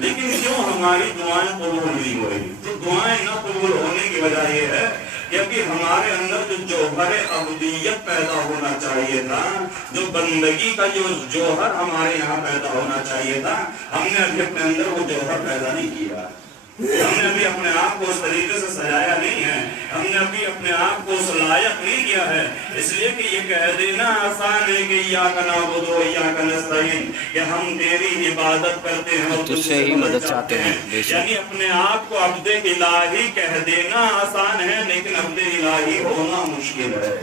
لیکن کیوں ہماری دعائیں قبول نہیں ہو رہی؟ تو دعائیں نہ قبول ہونے کی وجہ یہ ہے کہ ابھی ہمارے اندر جو جوہر عبودیت پیدا ہونا چاہیے تھا، جو بندگی کا جو جوہر ہمارے یہاں پیدا ہونا چاہیے تھا، ہم نے ابھی اپنے اندر وہ جوہر پیدا نہیں کیا. ہم نے ابھی اپنے آپ کو اس طریقے سے سجایا نہیں ہے، ہم نے ابھی اپنے آپ کو اس لائق نہیں کیا ہے. اس لیے کہ یہ کہہ دینا آسان ہے کہ ایاک نعبد و ایاک نستعین، کہ ہم تیری عبادت کرتے ہیں اور تجھ سے ہی مدد چاہتے ہیں. یعنی اپنے آپ کو عبد الہی کہہ دینا آسان ہے، لیکن عبد الہی ہونا مشکل ہے.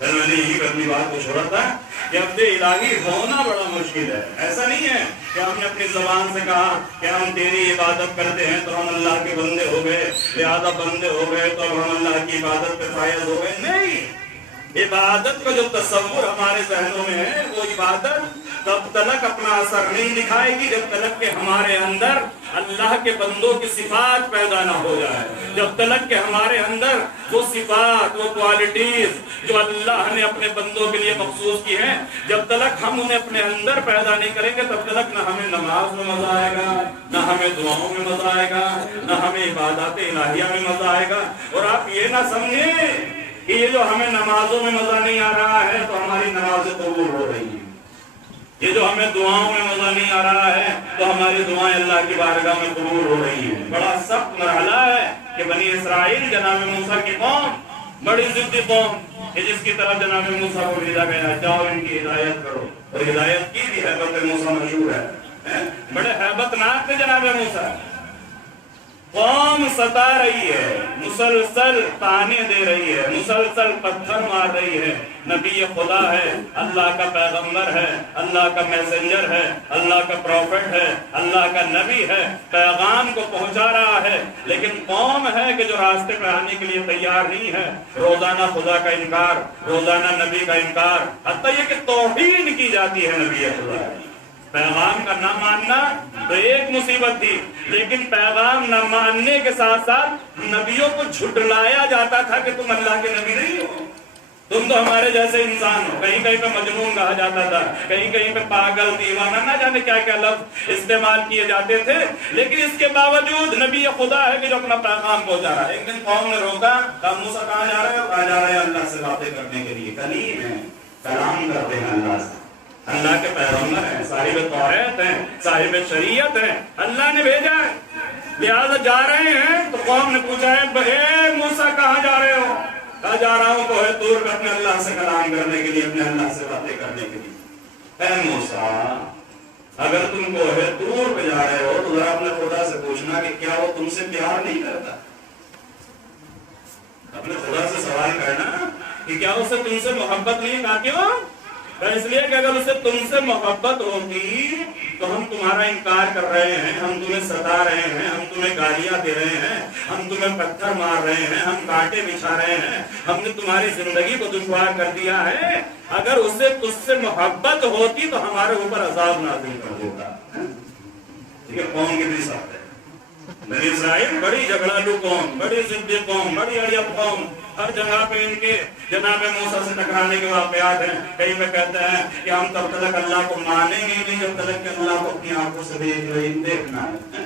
میں نے یہی اپنی بات کو چھوڑا تھا کہ عبد الہی ہونا بڑا مشکل ہے. ایسا نہیں ہے کہ ہم نے اپنی زبان سے کہا کہ ہم تیری عبادت کرتے ہیں تو ہم اللہ کے بندے ہو گئے، لہذا بندے ہو گئے تو ہم اللہ کی عبادت پہ فائز ہو گئے. نہیں، عبادت کا جو تصور ہمارے ذہنوں میں ہے، وہ عبادت تب تلک اپنا اثر نہیں دکھائے گی جب تلک کہ ہمارے اندر اللہ کے بندوں کی صفات پیدا نہ ہو جائے. جب تلک کہ ہمارے اندر وہ صفات، وہ کوالٹیز جو اللہ نے اپنے بندوں کے لیے مخصوص کی ہیں، جب تلک ہم انہیں اپنے اندر پیدا نہیں کریں گے، تب تلک نہ ہمیں نماز میں مزہ آئے گا، نہ ہمیں دعاؤں میں مزہ آئے گا، نہ ہمیں عبادات الہیہ میں مزہ آئے گا. اور آپ یہ نہ سمجھیں کہ یہ جو ہمیں نمازوں میں مزہ نہیں آ رہا ہے تو ہماری نمازیں قبول ہو رہی ہیں، یہ جو ہمیں دعاؤں میں مزہ نہیں آ رہا ہے تو ہماری دعائیں اللہ کی بارگاہ میں قبول ہو رہی ہیں. بڑا سخت مرحلہ ہے کہ بنی اسرائیل جناب موسیٰ کی قوم، بڑی ضدی قوم کہ جس کی طرف جناب موسیٰ کو بھیجا گیا، جاؤ ان کی ہدایت کرو. اور ہدایت کی بھی حیبت موسیٰ مشہور ہے، بڑے حیبت ناک تھے جناب موسیٰ. قوم ستا رہی ہے، مسلسل تانے دے رہی ہے، مسلسل پتھر مار رہی ہے. نبی خدا ہے، اللہ کا پیغمبر ہے، اللہ کا میسنجر ہے، اللہ کا پروفٹ ہے، اللہ کا نبی ہے، پیغام کو پہنچا رہا ہے. لیکن قوم ہے کہ جو راستے پہ آنے کے لیے تیار نہیں ہے. روزانہ خدا کا انکار، روزانہ نبی کا انکار، حتیٰ یہ کہ توہین کی جاتی ہے نبی خدا. پیغام کا نہ ماننا تو ایک مصیبت تھی، لیکن پیغام نہ ماننے کے ساتھ ساتھ نبیوں کو جھٹلایا جاتا تھا کہ تم اللہ کے نبی نہیں ہو، تم تو ہمارے جیسے انسان ہو. کہیں کہیں پہ مجنون کہا جاتا تھا، کہیں کہیں پہ پاگل، دیوانہ، نہ جانے کیا کیا لفظ استعمال کیے جاتے تھے. لیکن اس کے باوجود نبی خدا ہے کہ جو اپنا پیغام پہنچا رہا ہے. ایک دن قوم نے روکا، کہا موسیٰ کہاں جا رہے ہو؟ کہاں جا رہے ہیں اللہ سے باتیں کرنے کے لیے. کلیم ہیں، کلام کرتے ہیں اللہ سے، اللہ کے پیغمبر ہیں، صاحب توریت ہیں، صاحب شریعت ہیں، اللہ نے بھیجا ہے، لہذا جا رہے ہیں. تو قوم نے پوچھا ہے، اے موسیٰ کہاں جا رہے ہو؟ کہا جا رہا ہوں کوہ طور پہ اپنے اللہ سے کلام کرنے کے لیے، اپنے اللہ سے باتیں کرنے کے لیے. اے موسیٰ، اگر تم کوہ طور پہ جا رہے ہو تو ذرا اپنے خدا سے پوچھنا کہ کیا وہ تم سے پیار نہیں کرتا. اپنے خدا سے سوال کرنا کہ کیا اسے تم سے محبت نہیں. کہا کیوں؟ اس لیے کہ اگر اسے تم سے محبت ہوتی تو ہم تمہارا انکار کر رہے ہیں، ہم تمہیں ستا رہے ہیں، ہم تمہیں گالیاں دے رہے ہیں، ہم تمہیں پتھر مار رہے ہیں، ہم کانٹے بچھا رہے ہیں، ہم نے تمہاری زندگی کو دشوار کر دیا ہے. اگر اسے تجھ سے محبت ہوتی تو ہمارے اوپر عذاب نازل کر دیتا. ٹھیک ہے، قوم کتنی سخت ہے. بنی اسرائیل بڑی جھگڑالو قوم، بڑی ضدی قوم، بڑی اڑیب قوم. ہر جگہ پہ ان کے جناب موسیٰ سے ٹکرانے کے واقعات ہیں. کہیں پہ کہتے ہیں کہ ہم تب تک اللہ کو مانیں گے نہیں جب تک کہ اللہ کو اپنی آنکھوں سے دیکھنا ہے.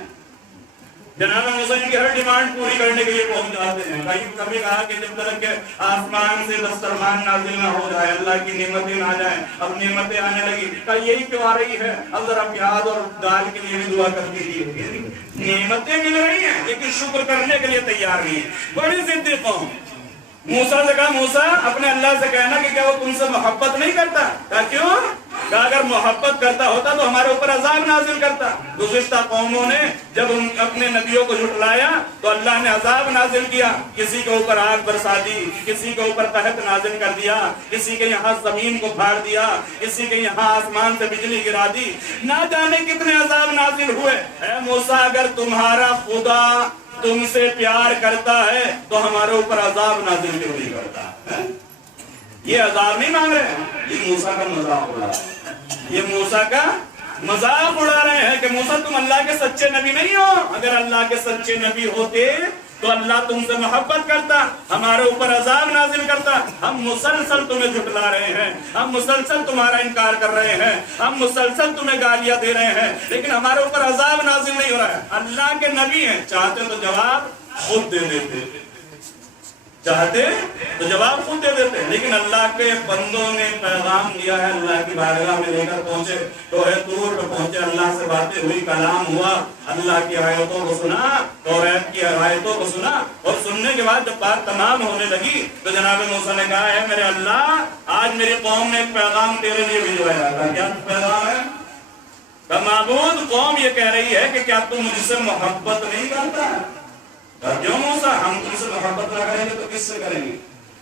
جناب موسیٰ ان کی ہر ڈیمانڈ پوری کرنے کے لیے پہنچ جاتے ہیں. کبھی کہا کہ جب تک کہ آسمان سے دسترخوان نازل نہ ہو جائے، اللہ کی نعمتیں نہ جائیں. اب نعمتیں آنے لگی، کہا یہی کیوں آ رہی ہے؟ اب ذرا پیاز اور دال کے لیے بھی دعا کر دیجیے. نعمتیں مل رہی ہیں لیکن شکر کرنے کے لیے تیار نہیں. بڑی ضدی قوم. موسیٰ سے کہا موسیٰ اپنے اللہ سے کہنا کہ کیا وہ تم سے محبت نہیں کرتا. کہا کیوں؟ کہا اگر محبت کرتا ہوتا تو ہمارے اوپر عذاب نازل کرتا. گزشتہ قوموں نے جب اپنے نبیوں کو جھٹلایا تو اللہ نے عذاب نازل کیا. کسی کے اوپر آگ برسا دی، کسی کے اوپر قحط نازل کر دیا، کسی کے یہاں زمین کو پھاڑ دیا، کسی کے یہاں آسمان سے بجلی گرا دی. نہ جانے کتنے عذاب نازل ہوئے. اے موسیٰ اگر تمہارا خدا تم سے پیار کرتا ہے تو ہمارے اوپر عذاب نازل کیوں نہیں کرتا؟ یہ عذاب نہیں مانگ رہے ہیں، یہ موسیٰ کا مذاق اڑا رہے ہیں. یہ موسیٰ کا مذاق اڑا رہے ہیں کہ موسیٰ تم اللہ کے سچے نبی نہیں ہو. اگر اللہ کے سچے نبی ہوتے تو اللہ تم سے محبت کرتا، ہمارے اوپر عذاب نازل کرتا. ہم مسلسل تمہیں جھٹلا رہے ہیں، ہم مسلسل تمہارا انکار کر رہے ہیں، ہم مسلسل تمہیں گالیاں دے رہے ہیں، لیکن ہمارے اوپر عذاب نازل نہیں ہو رہا ہے. اللہ کے نبی ہیں، چاہتے تو جواب خود دے دیتے. چاہتے تو جواب خود دے دیتے، لیکن اللہ کے بندوں نے پیغام دیا ہے، اللہ کی بارگاہ میں لے کر پہنچے، کوہ طور پہ پہنچے، اللہ سے باتیں ہوئی، کلام ہوا، اللہ کی آیتوں کو سنا، توریت کی آیتوں کو سنا، اور سننے کے بعد جب بات تمام ہونے لگی تو جناب موسیٰ نے کہا ہے میرے اللہ آج میری قوم نے ایک پیغام تیرے لیے بھجوایا تھا، کیا پیغام ہے؟ کہ معبود قوم یہ کہہ رہی ہے کہ کیا تم مجھ سے محبت نہیں کرتا ہے؟ کیوں موسیٰ ہم تم سے محبت نہ کریں گے تو کس سے کریں گے؟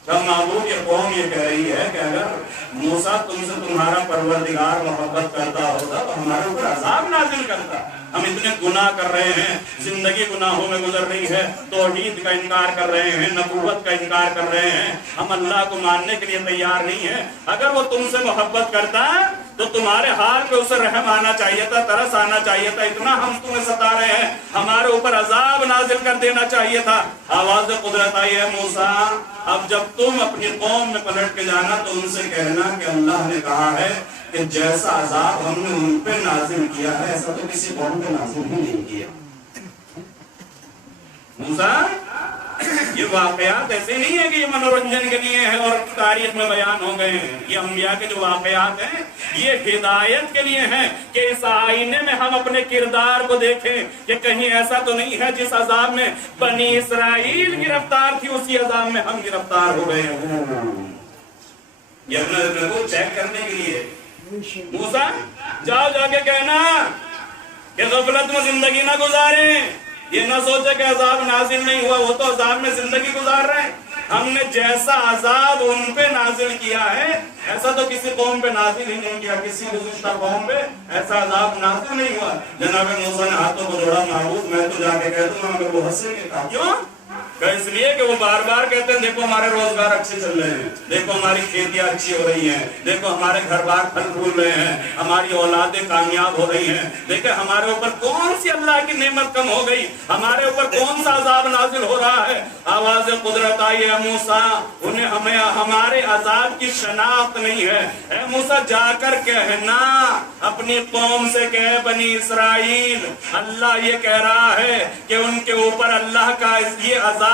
تب معبود یہ قوم یہ کہہ رہی ہے کہ اگر موسیٰ تم سے تمہارا پروردگار محبت کرتا ہوتا تو ہمارے اوپر عذاب نازل کرتا، ہم اتنے گناہ کر رہے ہیں، زندگی گناہوں میں گزر رہی ہے، توحید کا انکار کر رہے ہیں، نبوت کا انکار کر رہے ہیں، ہم اللہ کو ماننے کے لیے تیار نہیں ہیں، اگر وہ تم سے محبت کرتا تو تمہارے حال پہ اسے رحم آنا چاہیے تھا، ترس آنا چاہیے تھا، اتنا ہم تمہیں ستا رہے ہیں ہمارے اوپر عذاب نازل کر دینا چاہیے تھا۔ آواز قدرت آئی ہے موسیٰ اب جب تم اپنی قوم میں پلٹ کے جانا تو ان سے کہنا کہ اللہ نے کہا ہے کہ جیسا عذاب ہم نے ان پہ نازل کیا ہے ایسا تو کسی قوم پہ نازل ہی نہیں کیا۔ موسیٰ یہ واقعات ایسے نہیں ہے کہ یہ منورنجن کے لیے ہے اور تاریخ میں بیان ہو گئے ہیں، یہ انبیاء کے جو واقعات ہیں یہ ہدایت کے لیے ہیں کہ اس آئینے میں ہم اپنے کردار کو دیکھیں کہ کہیں ایسا تو نہیں ہے جس عذاب میں بنی اسرائیل گرفتار تھی اسی عذاب میں ہم گرفتار ہو گئے ہیں۔ یہ اپنے کو چیک کرنے کے لیے موسیٰ جاؤ جا کے کہنا کہ غفلت میں زندگی نہ گزاریں، یہ نہ سوچے کہ عذاب نازل نہیں ہوا، وہ تو عذاب میں زندگی گزار رہے ہیں، ہم نے جیسا عذاب ان پہ نازل کیا ہے ایسا تو کسی قوم پہ نازل ہی نہیں کیا، کسی گزشتہ قوم پہ ایسا عذاب نازل نہیں ہوا۔ جناب موسیٰ نے ہاتھوں کو جوڑا، معبود میں تو جا کے کہہ دوں گا، مگر وہ ہنسے گے، کہا کیوں؟ اس لیے کہ وہ بار بار کہتے ہیں دیکھو ہمارے روزگار اچھے چل رہے ہیں، دیکھو ہماری کھیتیاں اچھی ہو رہی ہیں، دیکھو ہمارے گھر بار پھل پھول رہے ہیں، ہماری اولادیں کامیاب ہو رہی ہیں، دیکھیں ہمارے اوپر کون سی اللہ کی نعمت کم ہو گئی، ہمارے اوپر کون سا عذاب نازل ہو رہا ہے۔ آواز قدرت آئی ہے موسیٰ انہیں ہمیں ہمارے عذاب کی شناخت نہیں ہے، اے موسیٰ جا کر کہنا اپنی قوم سے کہ بنی اسرائیل اللہ یہ کہہ رہا ہے کہ ان کے اوپر اللہ کا یہ عذاب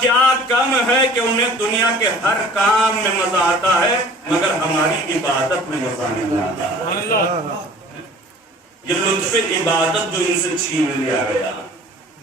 کیا کم ہے کہ انہیں دنیا کے ہر کام میں مزہ آتا ہے مگر ہماری عبادت میں مزہ نہیں آتا۔ یہ لطف عبادت جو ان سے چھین لیا گیا،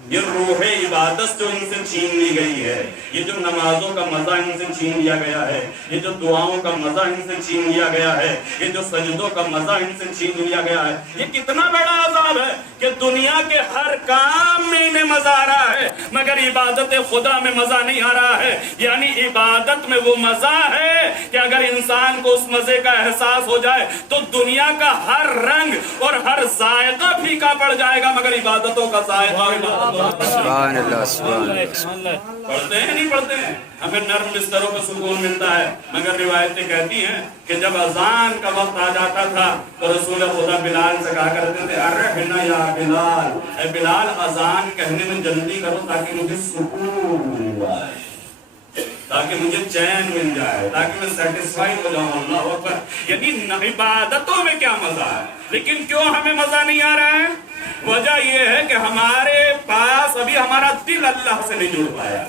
یہ روح عبادت جو ان سے چھین لی گئی ہے، یہ جو نمازوں کا مزہ ان سے چھین لیا گیا ہے، یہ جو دعاؤں کا مزہ ان سے چھین لیا گیا ہے، یہ جو سجدوں کا مزہ ان سے چھین لیا گیا ہے، یہ کتنا بڑا عذاب ہے کہ دنیا کے ہر کام میں انہیں مزہ آ رہا ہے مگر عبادت خدا میں مزہ نہیں آ رہا ہے۔ یعنی عبادت میں وہ مزہ ہے کہ اگر انسان کو اس مزے کا احساس ہو جائے تو دنیا کا ہر رنگ اور ہر ذائقہ پھیکا پڑ جائے گا مگر عبادتوں کا ذائقہ سبحان اللہ سبحان اللہ۔ پڑھتے ہیں نہیں پڑھتے ہیں، ہمیں نرم بستروں پہ سکون ملتا ہے مگر روایتیں کہتی ہیں کہ جب اذان کا وقت آ جاتا تھا تو رسول خدا بلال سے کہا کرتے تھے ارحنا یا بلال، اے بلال اذان کہنے میں جلدی کرو تاکہ مجھے سکون مل جائے، تاکہ مجھے چین مل جائے، تاکہ میں سیٹسفائی ہو جاؤں۔ اللہ اکبر۔ یعنی عبادتوں میں کیا مزہ ہے لیکن کیوں ہمیں مزہ نہیں آ رہا ہے؟ وجہ یہ ہے کہ ہمارے پاس ابھی ہمارا دل اللہ سے نہیں جڑ پایا۔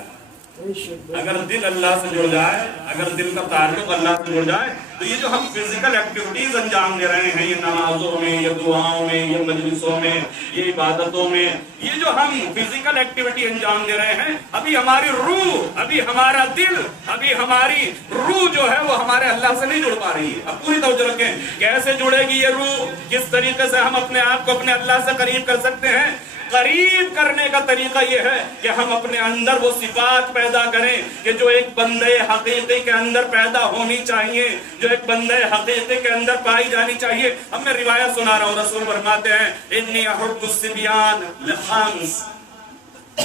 اگر دل اللہ سے جڑ جائے، اگر دل کا تعلق اللہ سے جڑ جائے تو یہ جو ہم فزیکل ایکٹیویٹیز انجام دے رہے ہیں، یہ نمازوں میں، یہ دعاؤں میں، یہ مجلسوں میں، یہ عبادتوں میں، یہ جو ہم فزیکل ایکٹیویٹی انجام دے رہے ہیں، ابھی ہماری روح، ابھی ہمارا دل، ابھی ہماری روح جو ہے وہ ہمارے اللہ سے نہیں جڑ پا رہی ہے۔ اب پوری توجہ رکھیں، کیسے جڑے گی یہ روح؟ کس طریقے سے ہم اپنے آپ کو اپنے اللہ سے قریب کر سکتے ہیں؟ قریب کرنے کا طریقہ یہ ہے کہ ہم اپنے اندر وہ صفات پیدا کریں کہ جو ایک بندے حقیقی کے اندر پیدا ہونی چاہیے، جو ایک بندے حقیقی کے اندر پائی جانی چاہیے۔ اب میں روایت سنا رہا ہوں، رسول فرماتے ہیں انی احب الصبیان لخمس،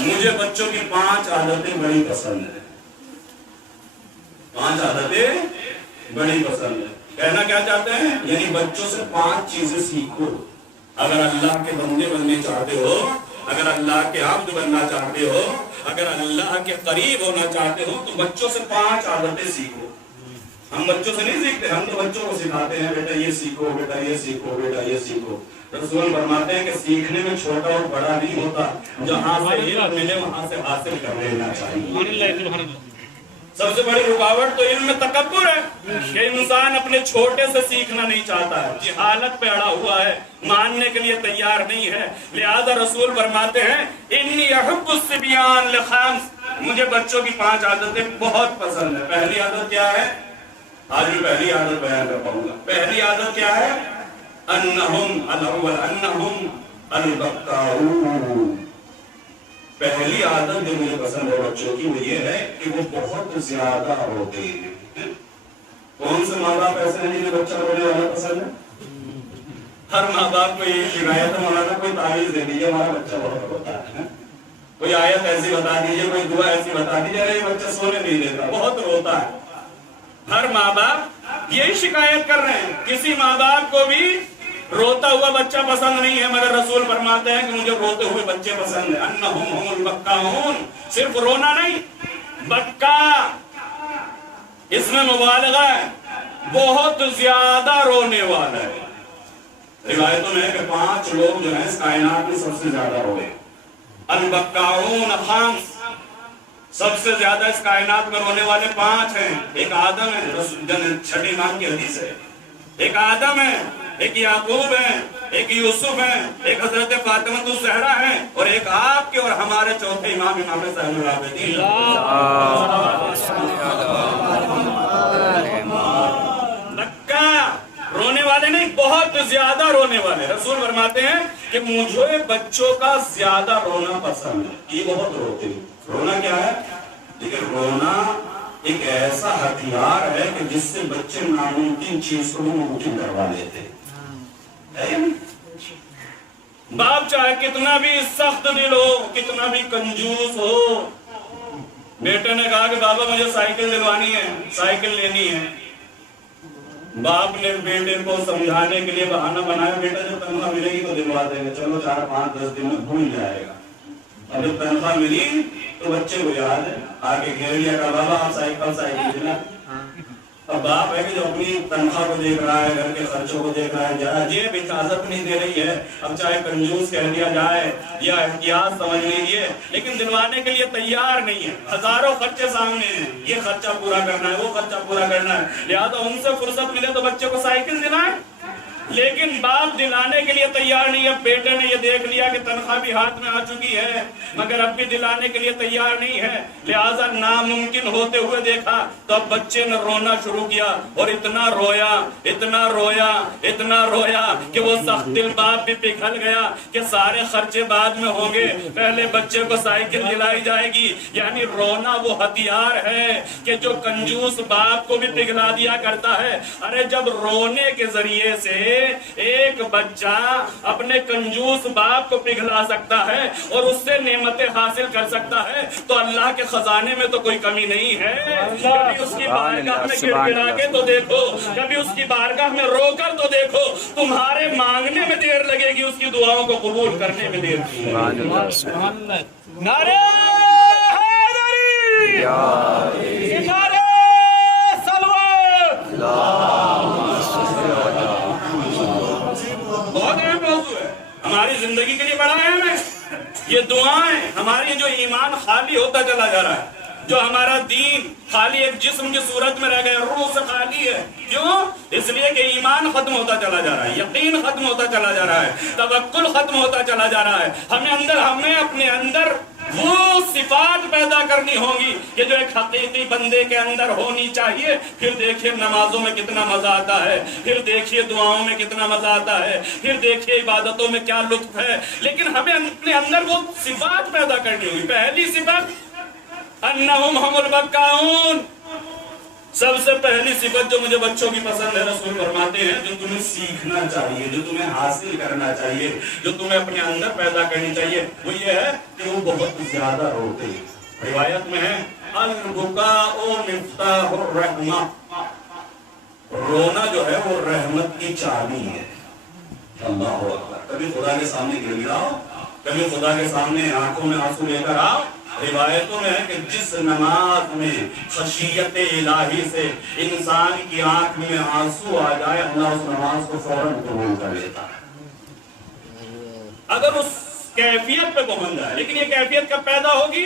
مجھے بچوں کی 5 عادتیں بڑی پسند ہیں، 5 عادتیں بڑی پسند ہیں۔ کہنا کیا چاہتے ہیں؟ یعنی بچوں سے 5 چیزیں سیکھو۔ اگر اللہ کے بندے بننے چاہتے ہو، اگر اللہ کے عبد بننا چاہتے ہو، اگر اللہ کے قریب ہونا چاہتے ہو تو بچوں سے 5 عادتیں سیکھو۔ ہم بچوں سے نہیں سیکھتے، ہم تو بچوں کو سکھاتے ہیں بیٹا یہ سیکھو، بیٹا یہ سیکھو، بیٹا یہ سیکھو۔ رسول فرماتے ہیں کہ سیکھنے میں چھوٹا اور بڑا نہیں ہوتا، جہاں سے علم ملے وہاں سے حاصل کر لینا چاہیے۔ سب سے بڑی رکاوٹ تو علم میں تکبر ہے کہ انسان اپنے چھوٹے سے سیکھنا نہیں چاہتا ہے، جہالت پہ اڑا ہوا ہے، ماننے کے لیے تیار نہیں ہے۔ لہذا رسول فرماتے ہیں انی احب الصبیان لخمس، مجھے بچوں کی 5 عادتیں بہت پسند ہے۔ پہلی عادت کیا ہے؟ آج بھی پہلی عادت بیان کر پاؤں گا۔ پہلی عادت کیا ہے؟ انہم البکاؤون۔ پہلی عادت جو مجھے پسند ہے بچوں کی وہ یہ ہے کہ وہ بہت زیادہ روتے ہیں۔ کون سے ماں باپ ایسے ہیں جنہیں بچہ رونے والا پسند ہے؟ ہر ماں باپ کو یہ شکایت ہے مولانا کوئی تعویذ دے دیجیے ہمارا بچہ بہت روتا ہے، کوئی آیت ایسی بتا دیجیے، کوئی دعا ایسی بتا دیجیے، ارے بچہ سونے نہیں دیتا، بہت روتا ہے۔ ہر ماں باپ یہی شکایت کر رہے ہیں۔ کسی ماں باپ کو بھی روتا ہوا بچہ پسند نہیں ہے، مگر رسول فرماتے ہیں کہ مجھے روتے ہوئے بچے پسند ہیں۔ انہم ہم البکاؤن، صرف رونا نہیں، بکا اس میں مبالغہ ہے، بہت زیادہ رونے والا ہے۔ روایتوں میں ہے کہ 5 لوگ جو ہیں اس کائنات میں سب سے زیادہ روئے۔ البکاؤن خمس، سب سے زیادہ اس کائنات میں رونے والے 5 ہیں۔ ایک آدم ہے، چھٹی امام کی حدیث ہے، ایک آدم ہے، ایک یعقوب ہے، ایک یوسف ہے، ایک حضرت فاطمہ الزہرا ہے، اور ایک آپ کے اور ہمارے چوتھے امام زین العابدین۔ بکا رونے والے نہیں، بہت زیادہ رونے والے۔ رسول فرماتے ہیں کہ مجھے بچوں کا زیادہ رونا پسند ہے۔ یہ بہت روتے ہیں۔ رونا کیا ہے؟ لیکن رونا ایک ایسا ہتھیار ہے کہ جس سے بچے ناممکن چیز کو ممکن کروا لیتے ہیں۔ باپ چاہے کتنا بھی سخت دل ہو، کتنا بھی کنجوس ہو، بیٹے نے کہا کہ بابا مجھے سائیکل دلوانی ہے، سائیکل لینی ہے۔ باپ نے بیٹے کو سمجھانے کے لیے بہانہ بنایا، بیٹا جب تنخواہ ملے گی تو دلوا دیں گے، چلو 4 5 10 دن میں بھول جائے گا۔ اور جب تنخواہ ملی تو بچے کو یاد ہے، آگے گھیر لیا کہ بابا آپ سائیکل دلا۔ اب باپ ہے کہ جو اپنی تنخواہ کو دیکھ رہا ہے، گھر کے خرچوں کو دیکھ رہا ہے، جیب اجازت نہیں دے رہی ہے، اب چاہے کنجوس کہہ دیا جائے یا احتیاط سمجھ لیجیے، لیکن دلوانے کے لیے تیار نہیں ہے۔ ہزاروں خرچے سامنے ہیں، یہ خرچہ پورا کرنا ہے، وہ خرچہ پورا کرنا ہے، لہٰذا ان سے فرصت ملے تو بچے کو سائیکل دلائیں۔ لیکن باپ دلانے کے لیے تیار نہیں ہے۔ بیٹے نے یہ دیکھ لیا کہ تنخواہ بھی ہاتھ میں آ چکی ہے، مگر اب بھی دلانے کے لیے تیار نہیں ہے، لہٰذا ناممکن ہوتے ہوئے دیکھا تو اب بچے نے رونا شروع کیا، اور اتنا رویا اتنا رویا اتنا رویا کہ وہ سخت دل باپ بھی پگھل گیا کہ سارے خرچے بعد میں ہوں گے، پہلے بچے کو سائیکل دلائی جائے گی۔ یعنی رونا وہ ہتھیار ہے کہ جو کنجوس باپ کو بھی پگھلا دیا کرتا ہے۔ ارے جب رونے کے ذریعے سے ایک بچہ اپنے کنجوس باپ کو پگھلا سکتا ہے اور اس سے نعمتیں حاصل کر سکتا ہے تو اللہ کے خزانے میں تو کوئی کمی نہیں ہے۔ کبھی اس کی بارگاہ میں گڑ گڑا کے تو دیکھو، کبھی اس کی بارگاہ میں رو کر تو دیکھو، تمہارے مانگنے میں دیر لگے گی، اس کی دعاؤں کو قبول کرنے میں دیر لگے گی۔ نعرہ حیدری، نعرہ صلوات، بہت اہم موضوع ہے، ہماری زندگی کے لیے بڑا اہم ہے۔ یہ دعائیں ہماری جو ایمان خالی ہوتا چلا جا رہا ہے، جو ہمارا دین خالی ایک جسم کی صورت میں رہ گیا، روح سے خالی ہے۔ کیوں؟ اس لیے کہ ایمان ختم ہوتا چلا جا رہا ہے، یقین ختم ہوتا چلا جا رہا ہے، توکل ختم ہوتا چلا جا رہا ہے۔ ہمیں اپنے اندر وہ صفات پیدا کرنی ہوں گی کہ جو ایک حقیقی بندے کے اندر ہونی چاہیے۔ پھر دیکھیے نمازوں میں کتنا مزہ آتا ہے، پھر دیکھیے دعاؤں میں کتنا مزہ آتا ہے، پھر دیکھیے عبادتوں میں کیا لطف ہے، لیکن ہمیں اپنے اندر وہ صفات پیدا کرنی ہوگی۔ پہلی صفت انہم ہم البکاؤن، سب سے پہلی صفت جو مجھے بچوں کی پسند ہے، رسول فرماتے ہیں جو تمہیں سیکھنا چاہیے، جو تمہیں حاصل کرنا چاہیے، جو تمہیں اپنے اندر پیدا کرنی چاہیے، وہ یہ ہے کہ وہ بہت زیادہ روتے ہیں۔ روایت میں ہے البکاء مفتاح الرحمہ، رونا جو ہے وہ رحمت کی چابی ہے۔ اللہ اکبر۔ کبھی خدا کے سامنے گر گراؤ، کبھی خدا کے سامنے آنکھوں میں آنسو لے کر آؤ۔ روایتوں میں ہے کہ جس نماز میں خشیت الہی سے انسان کی آنکھ میں آنسو آ جائے، اللہ اس نماز کو فوراً قبول کر لیتا ہے، اگر اس کیفیت پہ پہنچ جائے۔ لیکن یہ کیفیت کب پیدا ہوگی؟